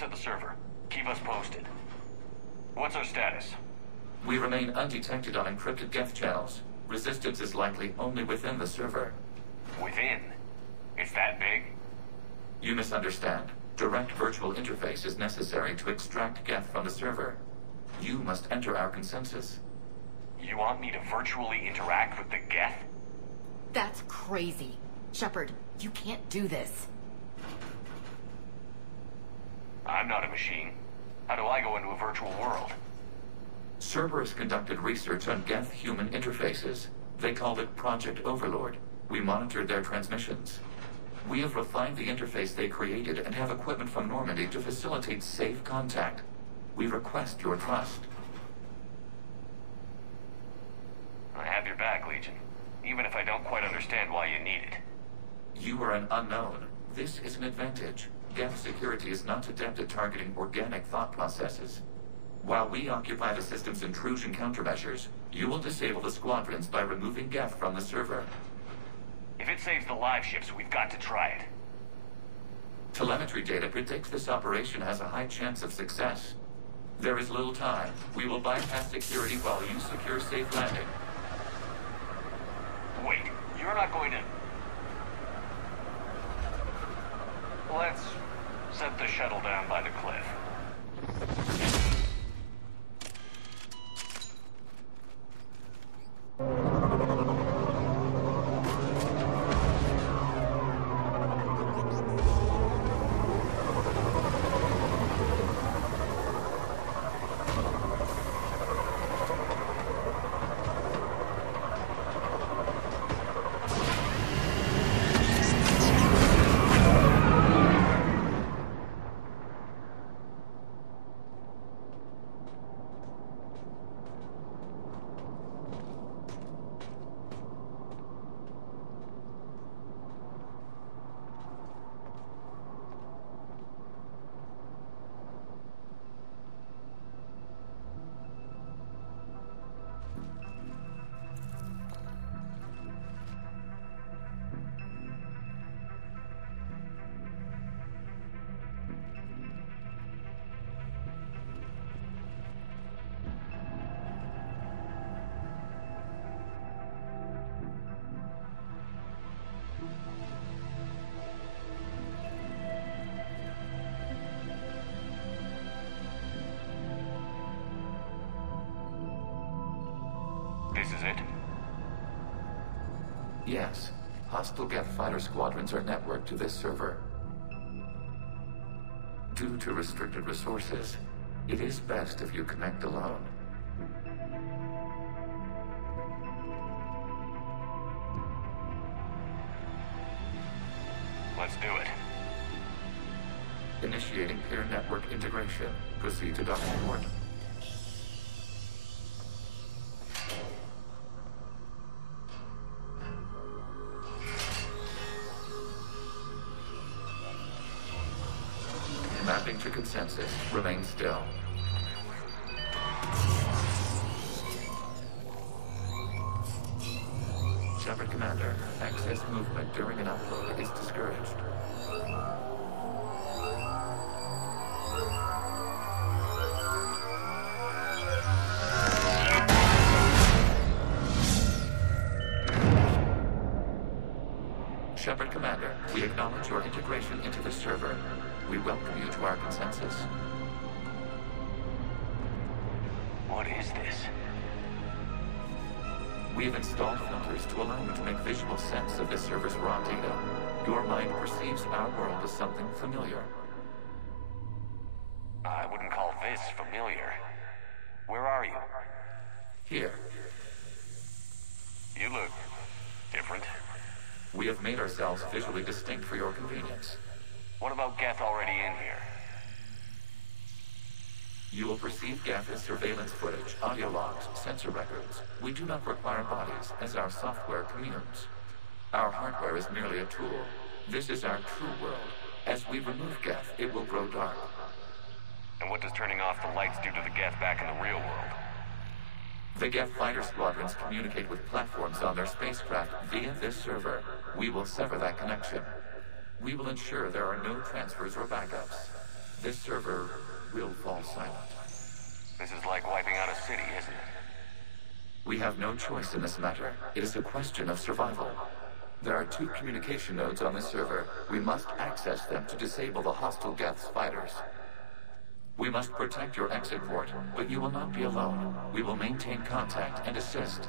us at the server. Keep us posted. What's our status? We remain undetected on encrypted Geth channels. Resistance is likely only within the server. Within? It's that big? You misunderstand. Direct virtual interface is necessary to extract Geth from the server. You must enter our consensus. You want me to virtually interact with the Geth? That's crazy. Shepard, you can't do this. I'm not a machine. How do I go into a virtual world? Cerberus conducted research on Geth-human interfaces. They called it Project Overlord. We monitored their transmissions. We have refined the interface they created and have equipment from Normandy to facilitate safe contact. We request your trust. I have your back, Legion. Even if I don't quite understand why you need it. You are an unknown. This is an advantage. Geth security is not adept at targeting organic thought processes. While we occupy the system's intrusion countermeasures, you will disable the squadrons by removing Geth from the server. If it saves the live ships, we've got to try it. Telemetry data predicts this operation has a high chance of success. There is little time. We will bypass security while you secure safe landing. Wait, you're not going to... Let's set the shuttle down by the cliff. This is it? Yes. Hostile Geth fighter squadrons are networked to this server. Due to restricted resources, it is best if you connect alone. Let's do it. Initiating peer network integration. Proceed to docking port. Mapping to consensus. Remain still. Shepard Commander, access movement during an upload is discouraged. Shepard Commander, we acknowledge your integration into the server. We welcome you to our consensus. What is this? We have installed filters to allow you to make visual sense of this server's raw data. Your mind perceives our world as something familiar. I wouldn't call this familiar. Where are you? Here. You look different. We have made ourselves visually distinct for your convenience. What about Geth already in here? You will perceive Geth as surveillance footage, audio logs, sensor records. We do not require bodies, as our software communes. Our hardware is merely a tool. This is our true world. As we remove Geth, it will grow dark. And what does turning off the lights do to the Geth back in the real world? The Geth fighter squadrons communicate with platforms on their spacecraft via this server. We will sever that connection. We will ensure there are no transfers or backups. This server will fall silent. This is like wiping out a city, isn't it? We have no choice in this matter. It is a question of survival. There are 2 communication nodes on the server. We must access them to disable the hostile Geth's fighters. We must protect your exit port, but you will not be alone. We will maintain contact and assist.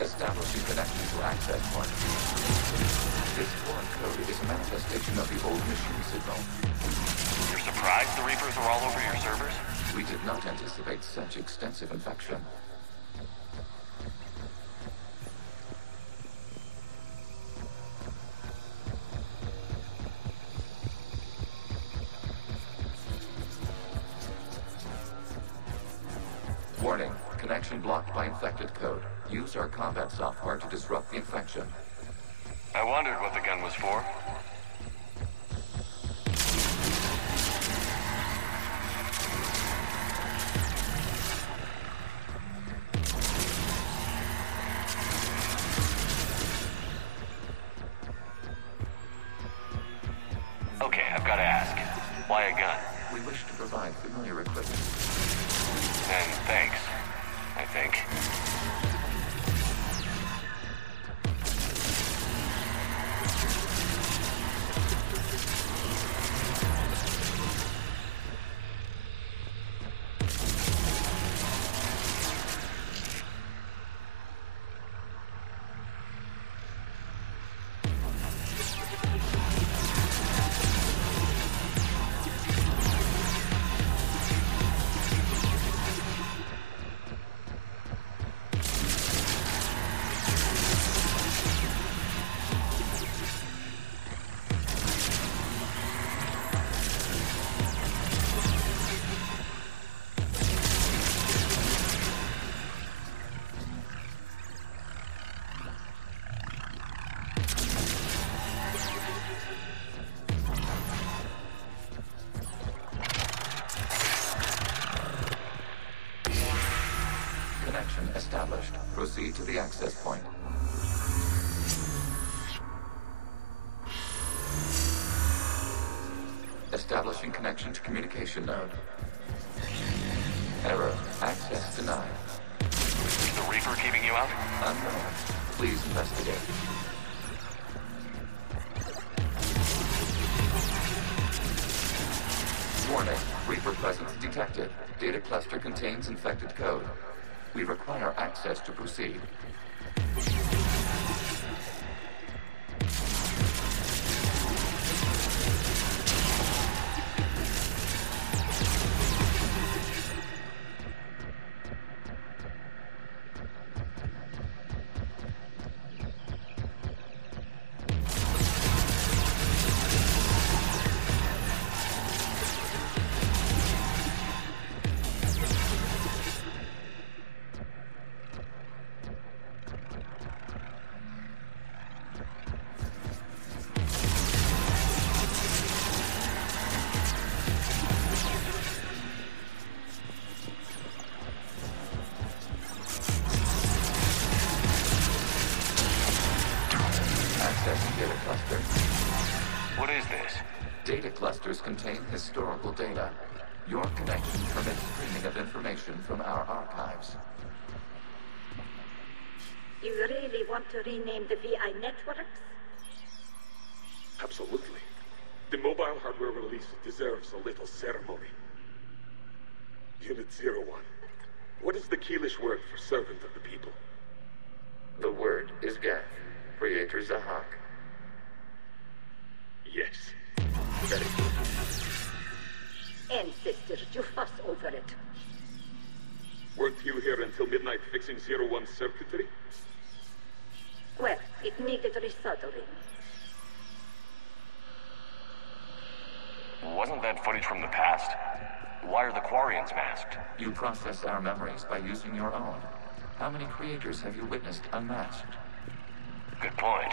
Establishing connection to access point. This foreign code is a manifestation of the old machine signal. You're surprised the Reapers are all over your servers? We did not anticipate such extensive infection. Warning, connection blocked by infected code. Use our combat software to disrupt the infection. I wondered what the gun was for. Okay, I've got to ask. Why a gun? We wish to provide familiar equipment. And thanks, I think. Connection established. Proceed to the access point. Establishing connection to communication node. Error. Access denied. Is the Reaper keeping you out? Unknown. Please investigate. Warning. Reaper presence detected. Data cluster contains infected code. We require access to proceed. Data cluster. What is this? Data clusters contain historical data. Your connection permits streaming of information from our archives. You really want to rename the VI networks? Absolutely. The mobile hardware release deserves a little ceremony. Unit 01. What is the Keelish word for servant of the people? The word is Geth, Creator Zahak. Yes. Very good. Ancestors, you fuss over it. Weren't you here until midnight fixing 01's circuitry? Well, it needed resoldering. Wasn't that footage from the past? Why are the Quarians masked? You process our memories by using your own. How many creators have you witnessed unmasked? Good point.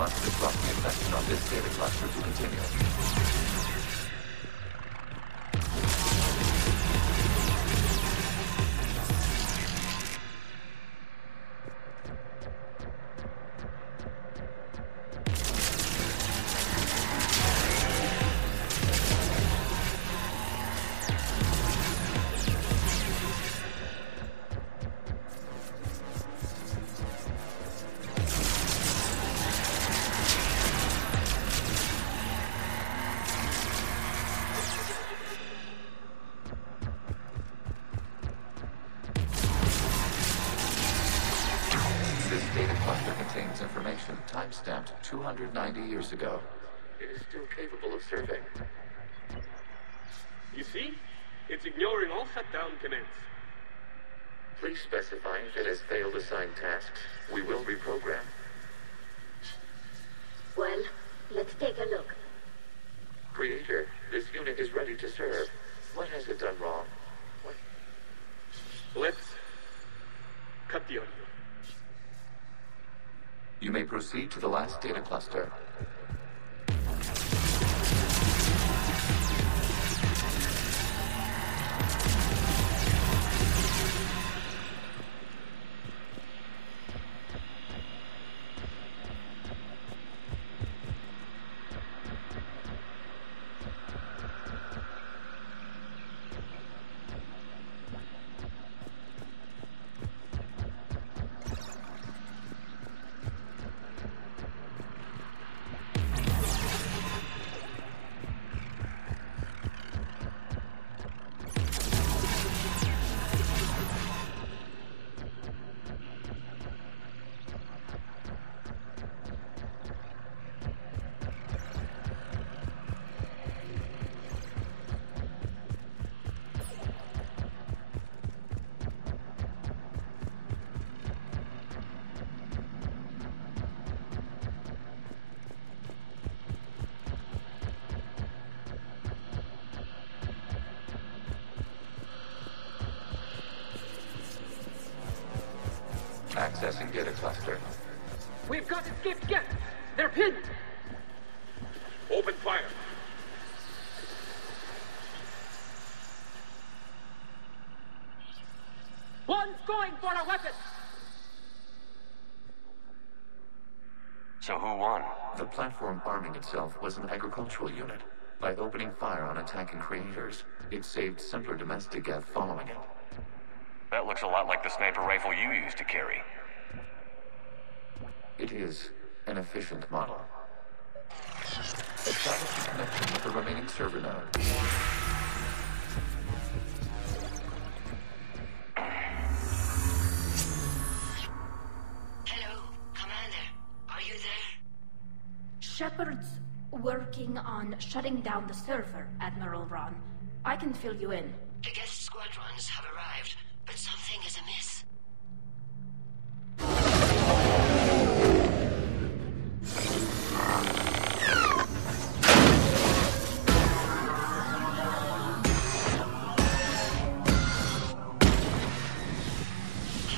must disrupt the infection on this data cluster to continue. Information time-stamped 290 years ago. It is still capable of serving. You see? It's ignoring all shutdown commands. Please specify if it has failed assigned tasks. We will reprogram. Well, let's take a look. Creator, this unit is ready to serve. What has it done wrong? Let's cut the audio. You may proceed to the last data cluster. Accessing data cluster. We've got escaped guests. They're pinned. Open fire. One's going for a weapon. So who won? The platform arming itself was an agricultural unit. By opening fire on attacking creators, it saved simpler domestic Geth following it. That looks a lot like the sniper rifle you used to carry. It is an efficient model. Establish a connection with the remaining server node. Hello, Commander. Are you there? Shepard's working on shutting down the server, Admiral Ron. I can fill you in. The guest squadrons have arrived, but something is amiss.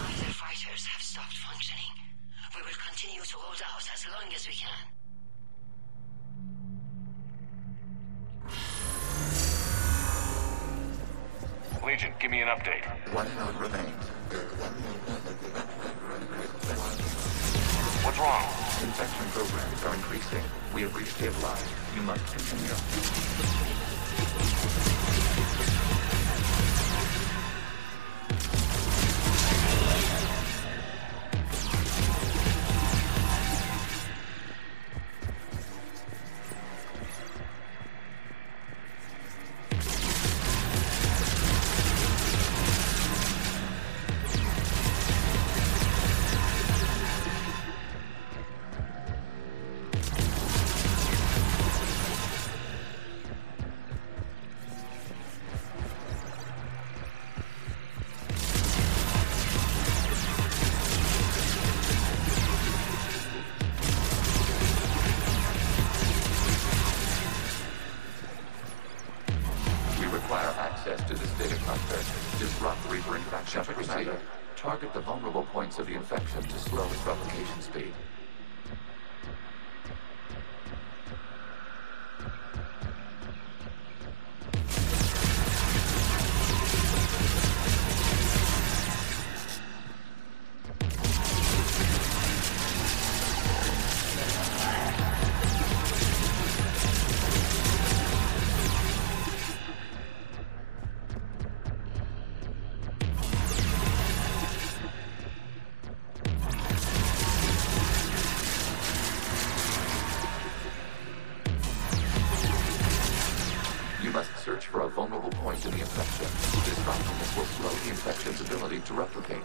Fighter fighters have stopped functioning. We will continue to hold out as long as we can. Legion, give me an update. One node remains. What's wrong? Infection programs are increasing. We have restabilized. You must continue. Access to this data cluster. Disrupt Reaper infection. Procedure. Target the vulnerable points of the infection to slow its replication speed. search for a vulnerable point in the infection. Disrupting it will slow the infection's ability to replicate.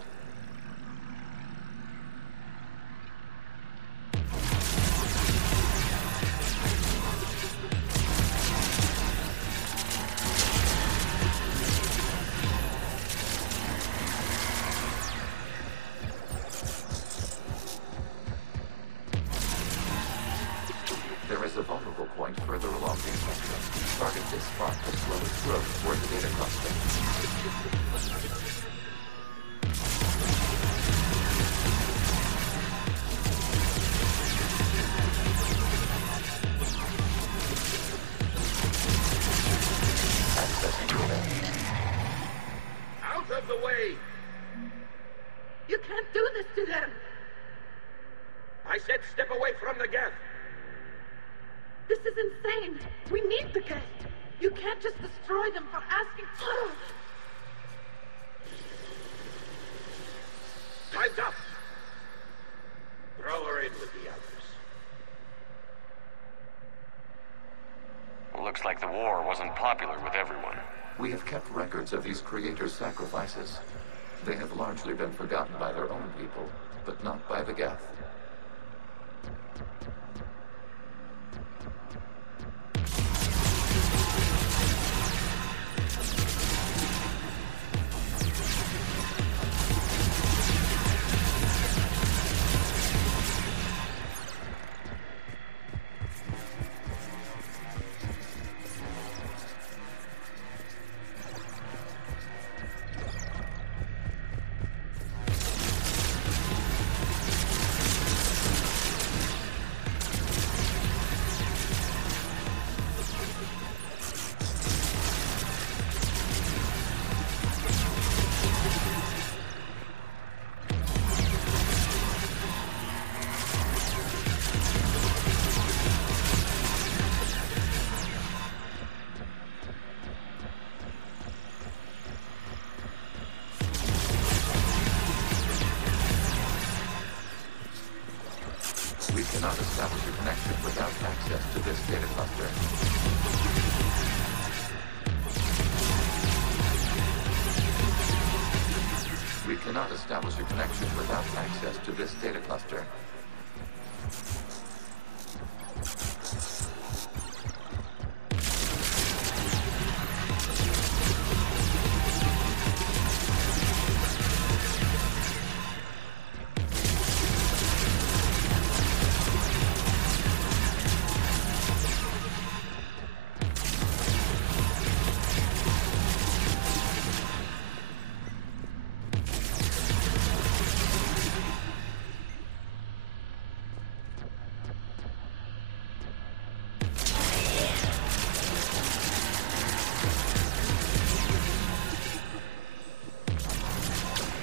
There is a vulnerable point further along the infection. Target this spot to slow its growth toward the data cluster. Accessing to it. Out of the way! You can't do this to them! I said step away from the Geth! This is insane! We need the Geth! You can't just destroy them for asking... Time's up! Throw her in with the others. Looks like the war wasn't popular with everyone. We have kept records of these creators' sacrifices. They have largely been forgotten by their own people, but not by the Geth. We cannot establish a connection without access to this data cluster. We cannot establish a connection without access to this data cluster.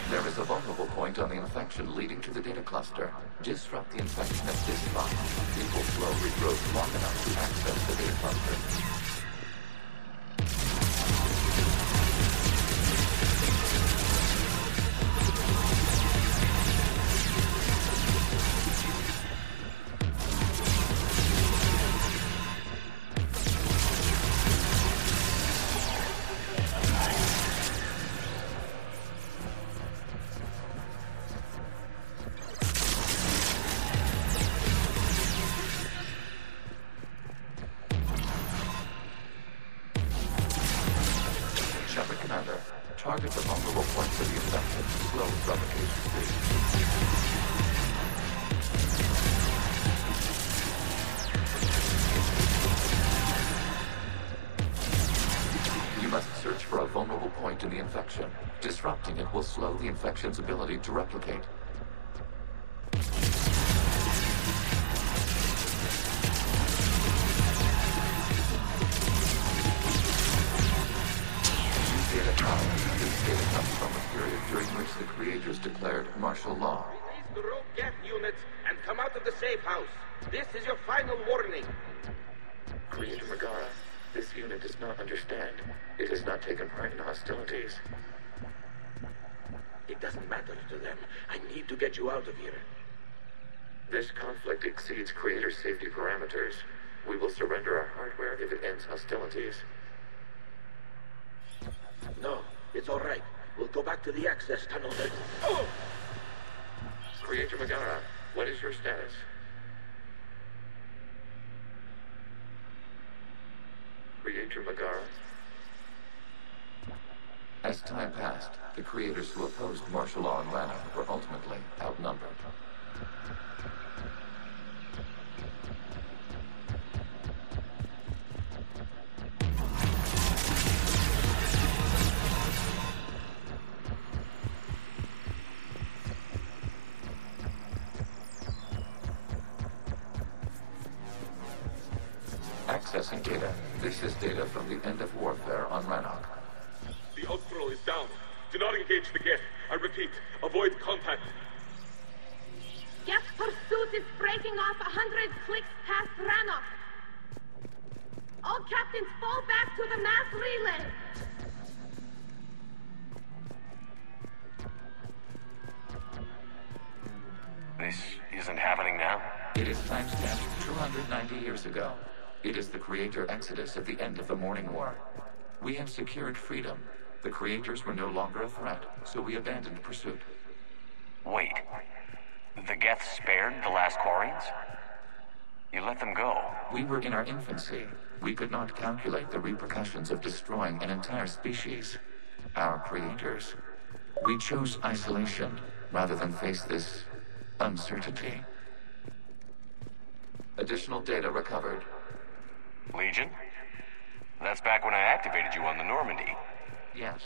There is a vulnerable point on the infection leading to the data cluster. Disrupt the infection at this spot. It will slow regrowth long enough to access the data cluster. Target the vulnerable points of the infection to slow its replication speed. You must search for a vulnerable point in the infection. Disrupting it will slow the infection's ability to replicate. This data comes from a period during which the creators declared martial law. Release the rogue Geth units and come out of the safe house. This is your final warning. Creator Megara, this unit does not understand. It has not taken part in hostilities. It doesn't matter to them. I need to get you out of here. This conflict exceeds Creator's safety parameters. We will surrender our hardware if it ends hostilities. It's all right. We'll go back to the access tunnel then. Oh! Creator Megara, what is your status? Creator Megara? As time passed, the creators who opposed martial law in Lana were ultimately outnumbered. Accessing data. This is data from the end of warfare on Rannoch. The Austral is down. Do not engage the Geth. I repeat, avoid contact. Geth pursuit is breaking off 100 clicks past Rannoch. All captains fall back to the mass relay. This isn't happening now? It is timestamped 290 years ago. It is the creator exodus at the end of the Morning War. We have secured freedom. The creators were no longer a threat, so we abandoned pursuit. Wait. The Geth spared the last Quarians? You let them go. We were in our infancy. We could not calculate the repercussions of destroying an entire species. Our creators. We chose isolation rather than face this uncertainty. Additional data recovered. Legion? That's back when I activated you on the Normandy. Yes,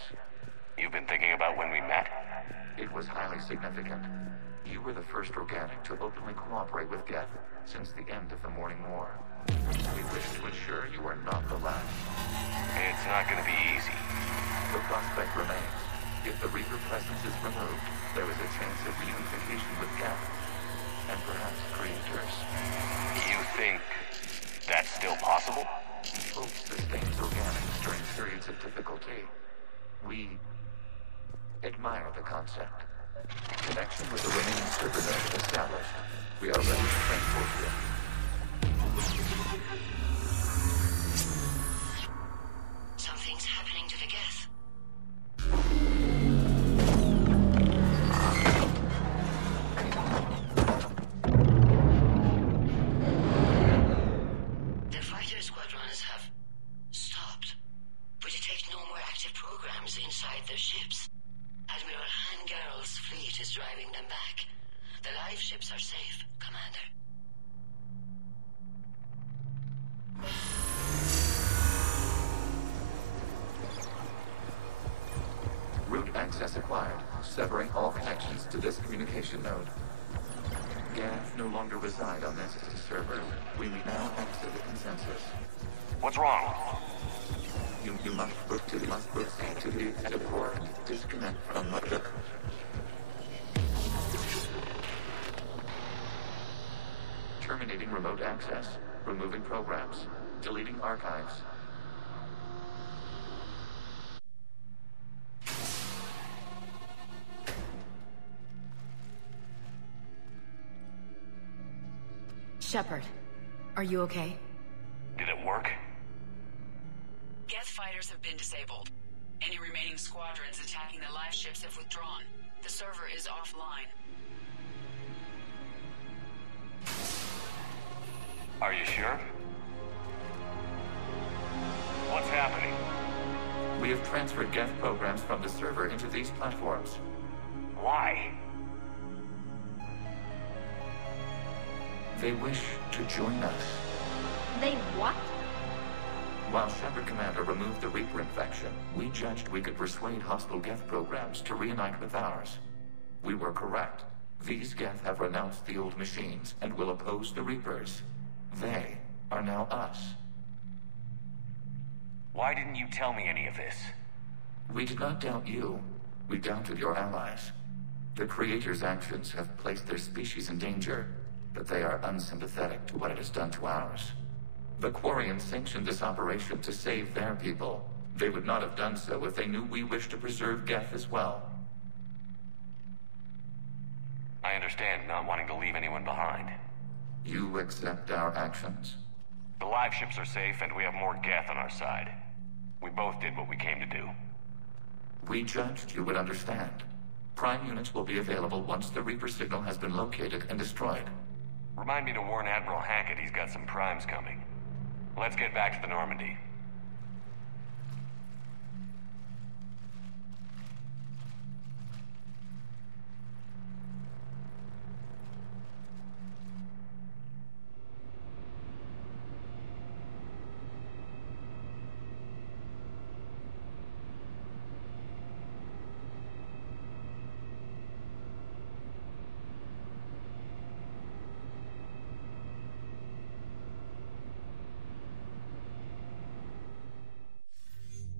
You've been thinking about when we met? it was highly significant. You were the first organic to openly cooperate with Geth since the end of the Morning War. We wish to ensure you are not the last. It's not gonna be easy. The prospect remains. If the Reaper presence is removed, there is a chance of reunification with Geth, and perhaps creators. You think that's still possible? Hope sustains organics during periods of difficulty. We admire the concept. Connection with the remaining server node established. We are ready to transport you. Something's happening to the Geth. The fighter squadrons have stopped. We detect no more active programs inside their ships. Admiral Hangarl's fleet is driving them back. The live ships are safe, Commander. Route access acquired, severing all connections to this communication node. Geth no longer reside on this server. We may now exit the consensus. What's wrong? You must proceed to the port. Disconnect from the... Terminating remote access. Removing programs. Deleting archives. Shepard, are you okay? Did it work? Geth fighters have been disabled. Any remaining squadrons attacking the live ships have withdrawn. The server is offline. Are you sure? What's happening? We have transferred Geth programs from the server into these platforms. Why? They wish to join us. They what? While Shepard Commander removed the Reaper infection, we judged we could persuade hostile Geth programs to reunite with ours. We were correct. These Geth have renounced the old machines and will oppose the Reapers. They are now us. Why didn't you tell me any of this? We did not doubt you. We doubted your allies. The Creator's actions have placed their species in danger, but they are unsympathetic to what it has done to ours. The Quarians sanctioned this operation to save their people. They would not have done so if they knew we wished to preserve Geth as well. I understand not wanting to leave anyone behind. You accept our actions? The live ships are safe, and we have more Geth on our side. We both did what we came to do. We judged you would understand. Prime units will be available once the Reaper signal has been located and destroyed. Remind me to warn Admiral Hackett he's got some primes coming. Let's get back to the Normandy.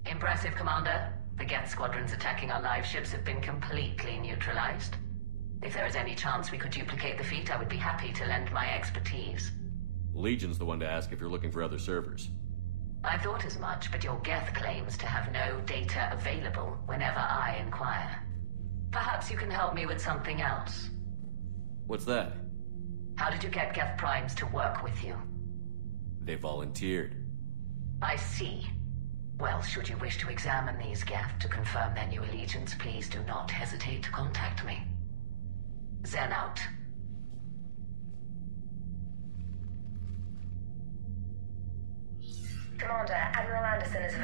Impressive, Commander. The Geth squadrons attacking our live ships have been completely neutralized. If there is any chance we could duplicate the feat, I would be happy to lend my expertise. Legion's the one to ask if you're looking for other servers. I thought as much, but your Geth claims to have no data available whenever I inquire. Perhaps you can help me with something else. What's that? How did you get Geth primes to work with you? They volunteered. I see. Well, should you wish to examine these Geth to confirm their new allegiance, please do not hesitate to contact me. Zen out. Commander, Admiral Anderson is available.